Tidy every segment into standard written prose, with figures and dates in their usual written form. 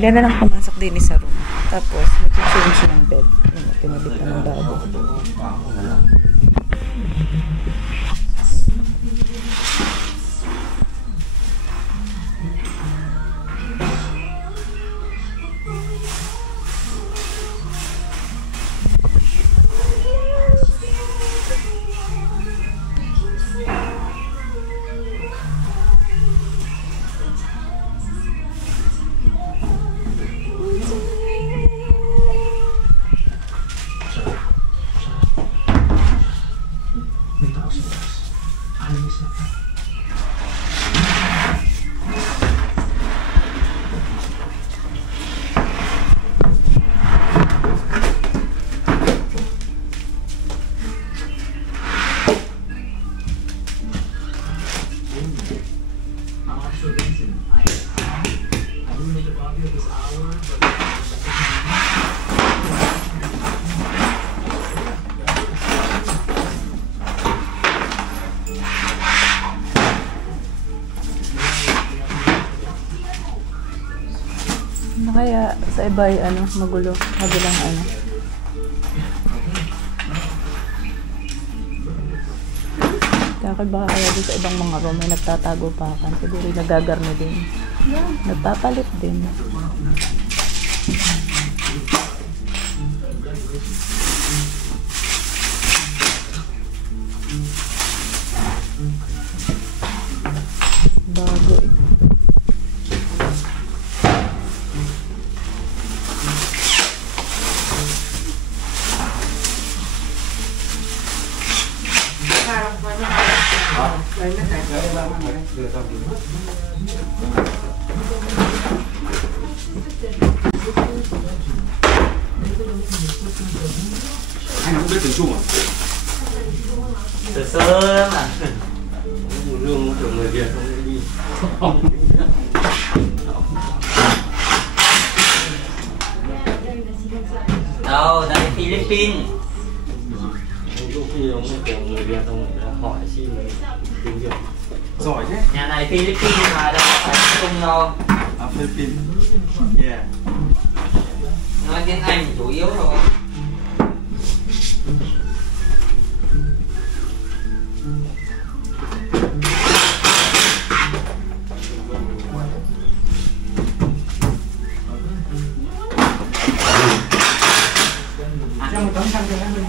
bigla na lang pumasok din sa room. Tapos, nag-change siya ng bed. Pinalit na ng bago. Kaya sa iba ay magulo, magulang Kaya baka kaya doon sa ibang mga room may nagtatago pa kan, siguro nagagarno din. Nagpapalit din. Bago eh. Anh không biết tiếng Trung à? Sơ sơ mà lương của người Việt không đi. Đâu, đây Philippines. Đôi khi ông của người Việt ông hỏi xin tiếng Việt. Giỏi thế. Nhà này Philippines mà đâu phải Trung đâu. À, Philippines. Yeah. Nói tiếng Anh chủ yếu thôi. Cho một tấm xăng cho em đi.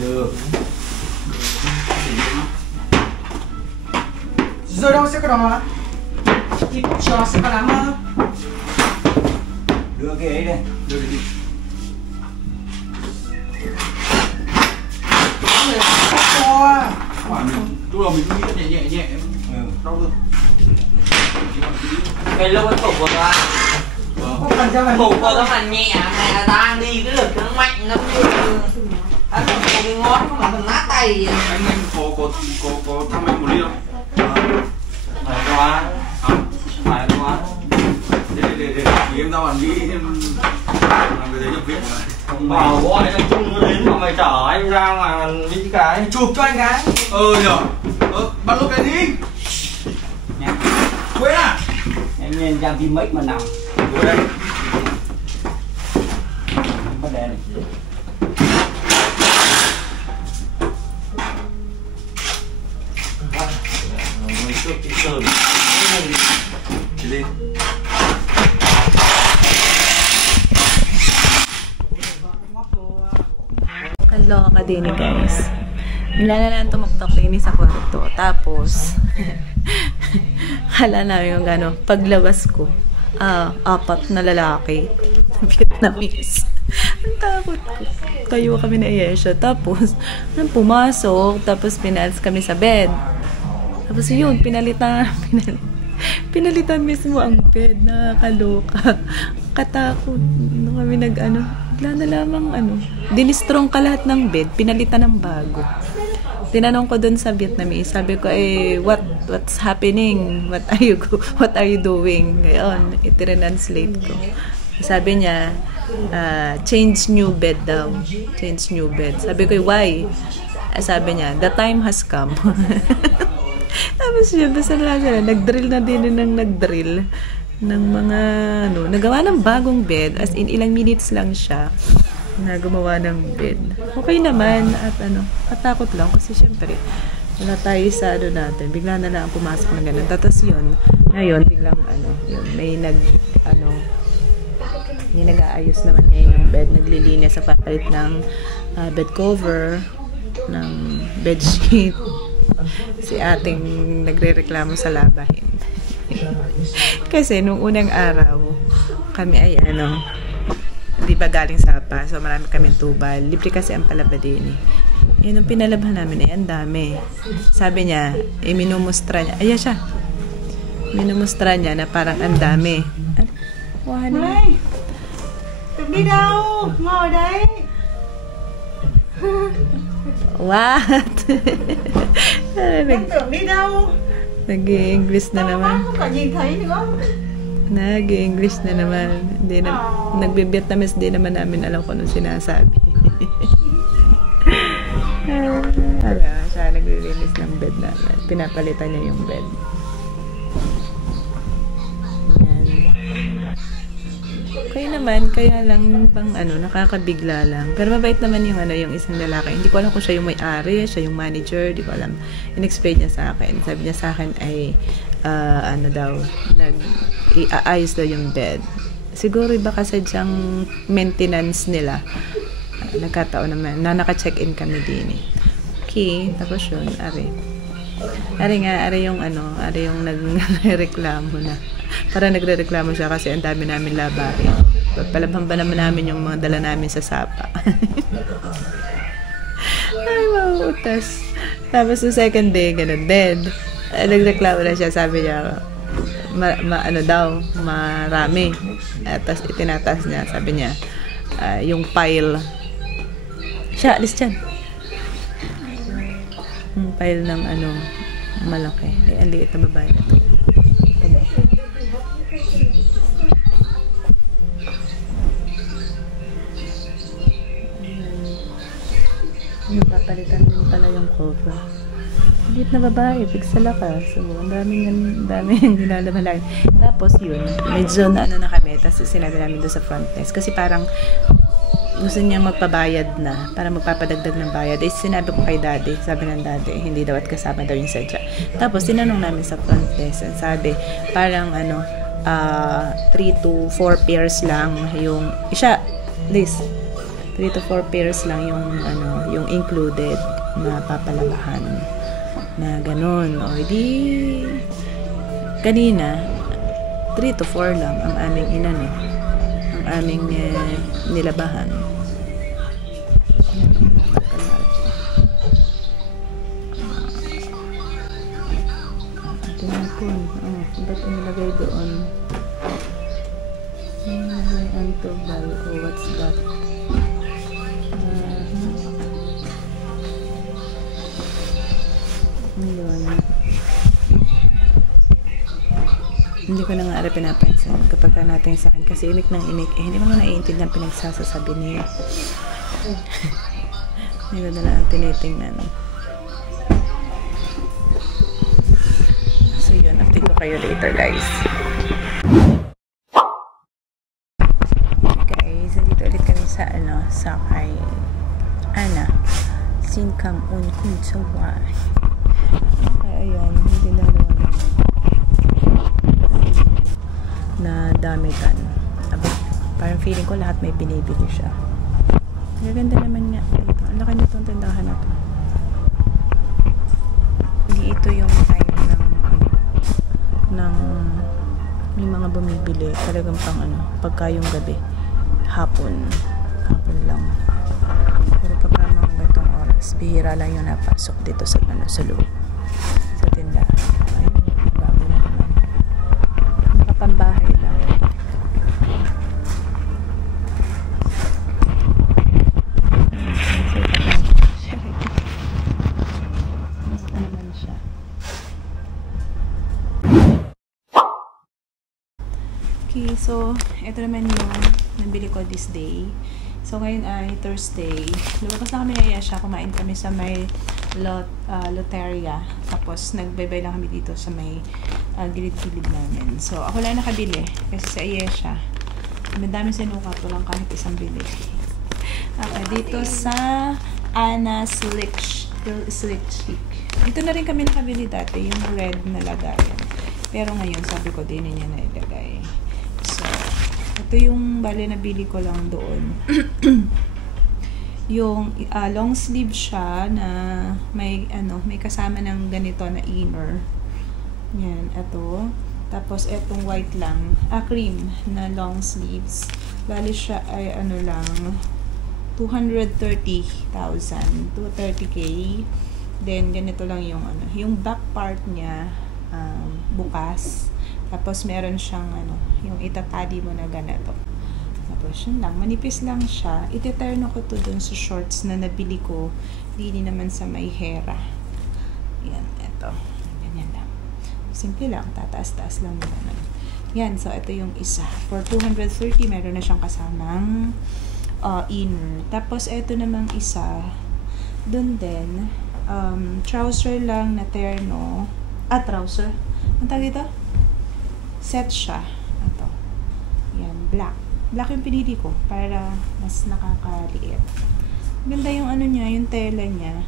Được. Rồi đâu sẽ có đó. Thịt cho sẽ có lắm á. Đưa cái ấy đây. Đưa cái đi. Cho. Lúc đầu mình cứ nghĩ nhẹ nhẹ. Đau thôi. Cái lô cái thủ của nó. Thủ của nó mà nhẹ này đang đi cái lực nó mạnh lắm như anh không có cái ngón không là phần nát tay. Anh có thăm anh một ly không? Phải quá. Phải quá. Để em ra bàn nghĩ em làm cái đấy nhập viện rồi. Không bảo gọi thằng Trung nó đến mà mày chở anh ra mà đi cái chụp cho anh cái. Nhở. Bắt lúc cái đi. Nha. Quên à? Em nhìn trang phim mấy mà nằm. Quên đây. Bắt đèn này. Cái sờn. Đi lên. Kaloka din ni guys. Nilalaan tumaktak din sa kwarto. Tapos, kala namin yung paglabas ko, 4 na lalaki. Vietnamese. Ang takot ko. Tayo kami na Yesha. Tapos, pumasok. Tapos, pinalis kami sa bed. Tapos, yun, pinalitan mismo ang bed. Nakakaloka. Katakot. Nung kami bigla na lamang dinistrong ka lahat ng bed. Pinalitan ng bago. Tinanong ko dun sa Vietnamese. Sabi ko, what's happening? What are you doing? Ngayon, iti-translate ko. Sabi niya, change new bed daw. Change new bed. Sabi ko, why? Sabi niya, the time has come. Tapos yun, basta na siya, nag-drill na din ng nag-drill. ng mga, nagawa ng bagong bed, as in ilang minutes lang siya na gumawa ng bed. Okay naman, at katakot lang, kasi syempre, wala tayo sa natin, bigla na lang pumasok ng ganun. Tapos yun, ngayon, biglang may nag-aayos naman ngayon ng bed, naglilinis sa papalit ng bed cover, ng bed sheet. Si ating nagre-reklamo sa labahin. Kasi nung unang araw, kami ay di ba galing Sapa, so marami kaming tubal. Libre kasi ang palaba din eh. Nung pinalabhan namin ay ang dami. Sabi niya, minumustra niya. Ayan siya. Minumustra niya na parang ang dami. Wah, Này, đừng đi đâu, ngồi đấy. What? Em tưởng đi đâu. Nag-i-English na naman. Không cả nhìn thấy nữa. Nag-i-English na naman. Nagbe-Vietnamese din naman namin alam ko nung sinasabi. Siya nagre-release ng bed namin. Pinapalitan niya yung bed. Yan. Okay naman, kaya lang bang nakakabigla lang. Pero mabait naman yung isang lalaki. Hindi ko alam kung siya yung may-ari, siya yung manager, di ko alam. In-explain niya sa akin. Sabi niya sa akin ay nag-iayos daw yung bed. Siguro iba kasi dyang maintenance nila. Nagkataon naman na naka-check-in kami din eh. Okay, tapos yun, ari yung nagrereklamo na. Para nagrereklamo siya kasi ang dami namin labahin. Palabhan ba naman namin yung mga dala namin sa Sapa. Ay, mauutas. Tapos yung second day, ganun din. Nagreklamo na siya, sabi niya, marami. Tapos itinataas niya, sabi niya, yung pile. Siya, alis dyan. Yung pile ng malaki. Ang liit na babae na to. Yung papalitan din pala yung cover. Liit na babae, pigsala ka. So, ang daming ginalamalaki. Tapos yun, medyo na kami. Tapos sinabi namin doon sa front desk. Kasi parang gusto niya magpabayad na para magpapadagdag ng bayad. Eh, sinabi ko kay daddy, sabi ng daddy, hindi daw at kasama daw yung sadya. Tapos tinanong namin sa front desk, and sabi parang 3 to 4 pairs lang yung Liz, 3 to 4 pairs lang yung included na papalabahan na ganun. O di kanina 3 to 4 lang ang aming nilabahan. Tinapon. Ba't inilagay doon? Inilagay ang tubal. What's that? Yun. Hindi ko na nga pinapansin kapag natin sa akin kasi inik ng inik hindi mo na naiintindihan pinagsasasabi niya. Hindi ko na lang tinitingnan. So yun, update ko kayo later guys. Guys, dito ulit kami sa kay Ana Sinkang Unkun Sawa. Okay, ayun, hindi na na damitan. Parang feeling ko lahat may binibili siya. Gaganda naman nga dito. Ang laki nitong tindahan na to. Hindi ito yung time ng yung mga bumibili. Talagang pang pagka yung gabi. Hapon lang. Pero pagka mga gantong oras, bihira lang yung napasok dito sa loob. Sa tindahan. Ayun, bago na naman. Pambahay lang. Naman siya. Okay, so ito naman yung nabili ko this day. So ngayon ay Thursday. Lumabas na kami ng Asia. Kumain kami sa may Loteria. Tapos nagbebay lang kami dito sa may gilid-gilid namin. So, ako lang nakabili. Kasi sa Ayesha, madami sinukat. Walang kahit isang bili. Okay, dito sa Anna Slick Chic. Dito na rin kami nakabili dati, yung red na lagayan. Pero ngayon, sabi ko, din niya na ilagay. So, ito yung bali na bili ko lang doon. Yung long sleeve siya na may kasama ng ganito na inner. Yan, ito. Tapos, etong white lang. Cream na long sleeves. Bali siya ay lang, 230,000. 230K. Then, ganito lang yung yung back part niya, bukas. Tapos, meron siyang yung itatali mo na ganito. Tapos, yun lang. Manipis lang siya. Iteturn ko to dun sa shorts na nabili ko. Hindi naman sa may hera. Yan, eto. Simple lang, tataas-taas lang naman. Yan, so ito yung isa. For 230, meron na siyang kasamang inner. Tapos ito namang isa, dun din, trouser lang na terno. Trouser. Ang tawag ito? Set siya. Ito. Yan, black. Black yung pinili ko para mas nakakaliit. Ganda yung niya, yung tela niya.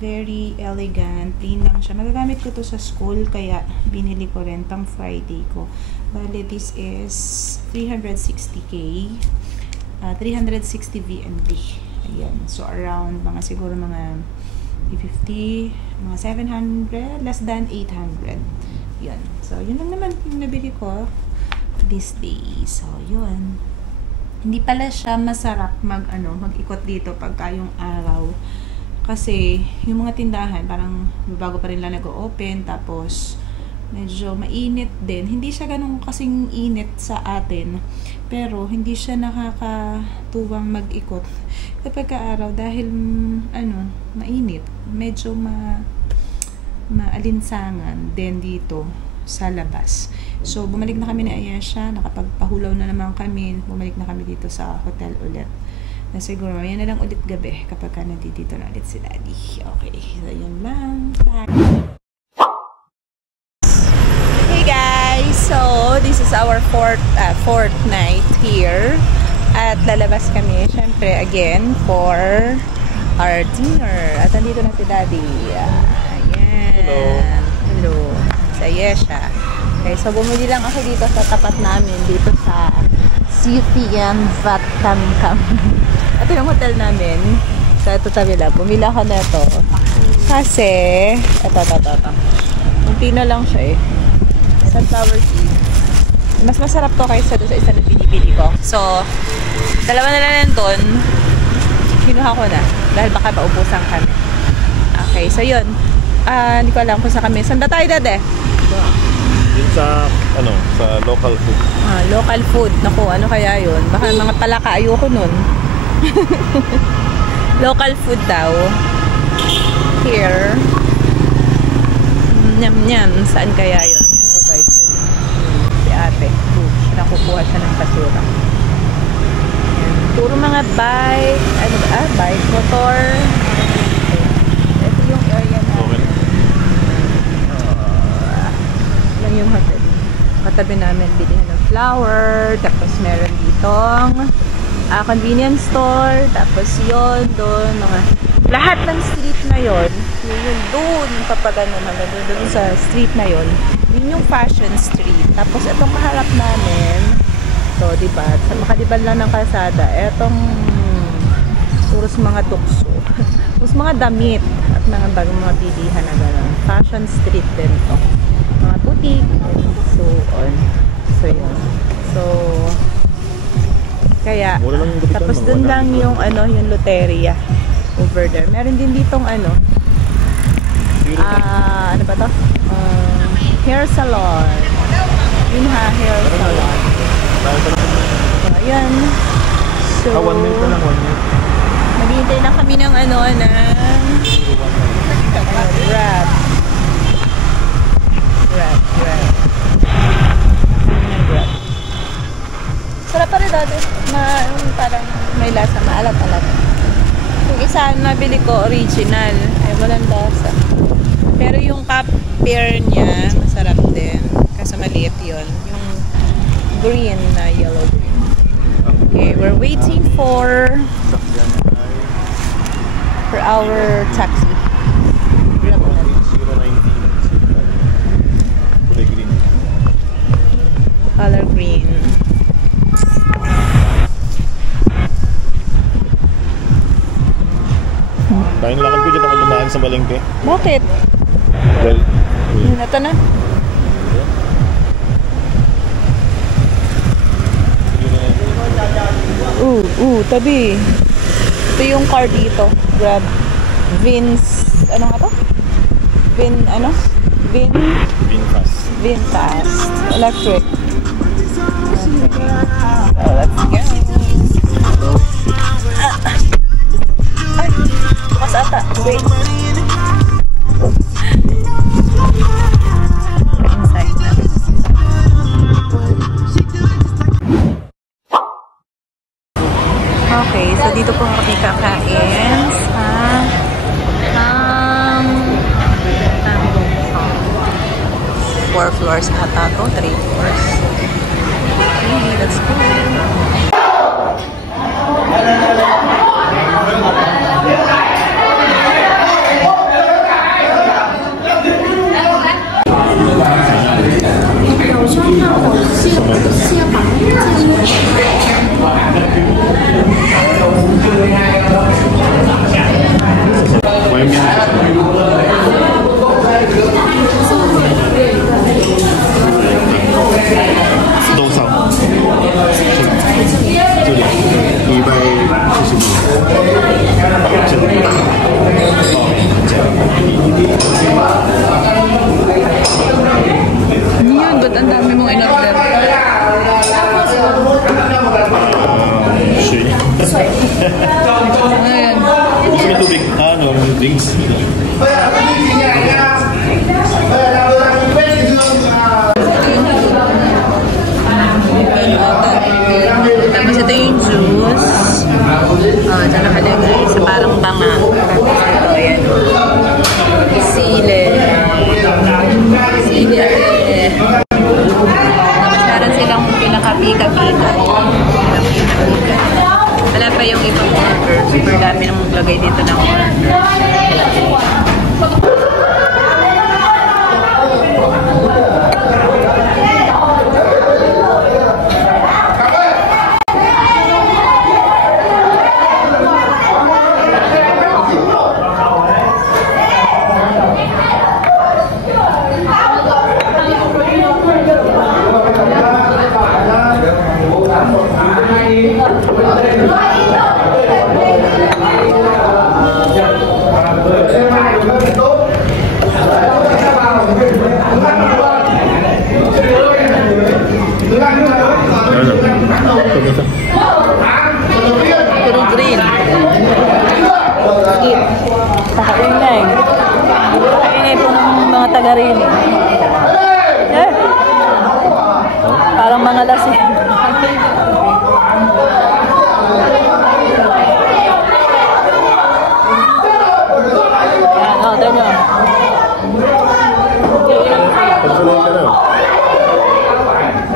Very elegant, plain lang siya. Magagamit ko to sa school, kaya binili ko rin pang Friday ko. Bale, this is 360K. 360 VNB. Ayan. So, around siguro mga 50, mga 700, less than 800. Yun. So, yun lang naman yung nabili ko this day. So, yun. Hindi pala siya masarap mag-ikot dito pagka yung araw. Kasi, yung mga tindahan, parang bago pa rin lang nag-open, tapos, medyo mainit din. Hindi siya ganun kasing init sa atin, pero hindi siya nakakatuwang mag-ikot kapag araw dahil, mainit. Medyo maalinsangan din dito sa labas. So, bumalik na kami na Ayesha, nakapagpahulaw na naman kami, bumalik na kami dito sa hotel ulit. Na siguro, yan na lang ulit gabi kapag nandito na ulit si Daddy. Okay, so yun lang. Hey guys! So, this is our fourth night here. At lalabas kami, syempre, again, for our dinner. At nandito na si Daddy. Ayan. Hello. Hello. Sa Ayesha. Okay, so bumili lang ako dito sa tapat namin, dito sa CFM Vatamkam. Ito yung hotel namin. So, ito tabi lang. Bumili ako na ito. Kasi, ito. Ang pino lang siya eh. Sunflower tea. Mas masarap to kaysa doon sa isa na pinipili ko. So, dalawa na lang nandun. Kinuha ko na. Dahil baka maubusan kami. Okay, so yun. Hindi ko alam kung saan kami. Saan ba tayo, Dade? Yun sa local food. Local food. Naku, ano kaya yun? Baka mga palaka, ayoko nun. Local food daw. Here. Nyam. Saan kaya yun? Yun mo guys. Si ate. Nakukuha siya ng basura. Puro mga bike. Bike, motor. Ito yung area na. Lang yung hotel. Katabi namin bilihan ng flower. Tapos meron ditong convenience store, tapos yun, doon, lahat ng street na yun doon, yung papagano naman, doon sa street na yun yung fashion street. Tapos itong kaharap namin, to, diba, sa makaliban lang ng kalsada, etong puros mga tukso, puros mga damit, at mga bagong mga bilihan na gano'n. Fashion street din to. Mga boutique, and so on. So, yun. So, kaya, tapos dun lang yung yung loteria over there. Meron din ditong ano ba to? Hair salon. Yun hair salon. So, ayan. So, 1 minute na lang, 1 minute. maghihintay na kami ng wrap. Sarap pa rin dati. Parang may lasa, maalat-alat. Yung isa nabili ko, original. Ay, walang lasa. Pero yung cup pear niya, masarap din. Kasi maliit yun. Yung green na yellow green. Okay, we're waiting for our taxi. Grab na. 019. Kulay green. Color green. Dahil lakad ko dyan ako lumaan sa Balengke. Bakit? Well, Ito na. Tabi. Ito yung car dito. Grab. Vince, ano nga to? Vinfast. Vinfast. Electric. Okay. So, let's go. Ay, bukas ata. Wait. Inside na. Okay, so dito po kami kakain sa 4 floors ata to, 3 floors. Okay, let's go. Yan, ba't ang dami mong in-order? Ayan. Gusto mo tubig? Drinks. Tapos ito yung juice. Diyan nakalagay sa parang tanga. Ito, yan. Sile. Tapos meron silang pinaka-pika-pika. Wala pa yung ibang order. Super dami nang maglagay dito ng order. Puro green. Eat. Kakaingay. Kakaingay po ng mga taga-rin. Parang mga lasing. Yan,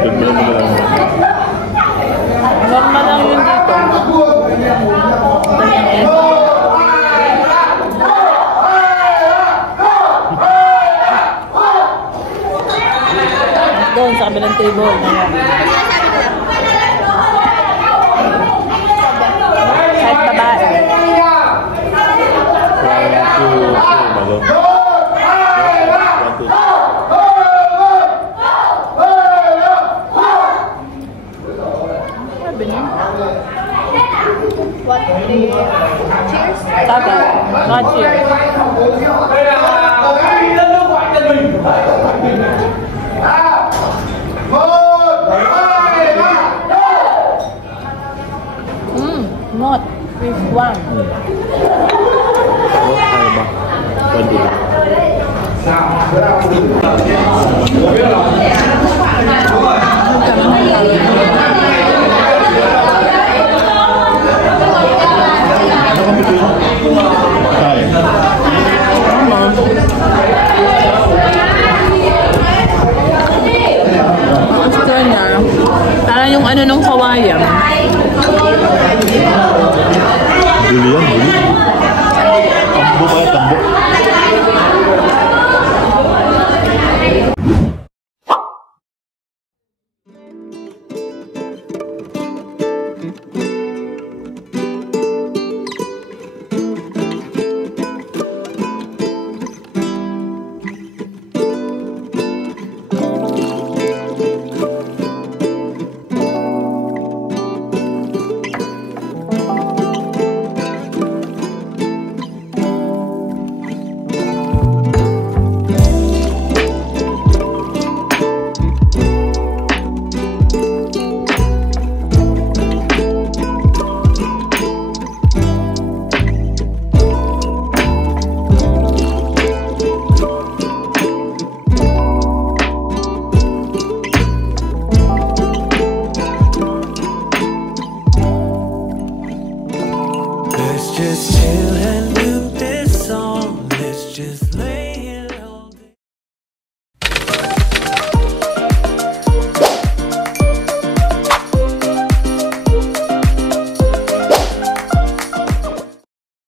tignan mo. Normal lang yun dito. Doon sa kabilang table. Kahit babae. Sabi, not cheers. Not with one. was just chillin'.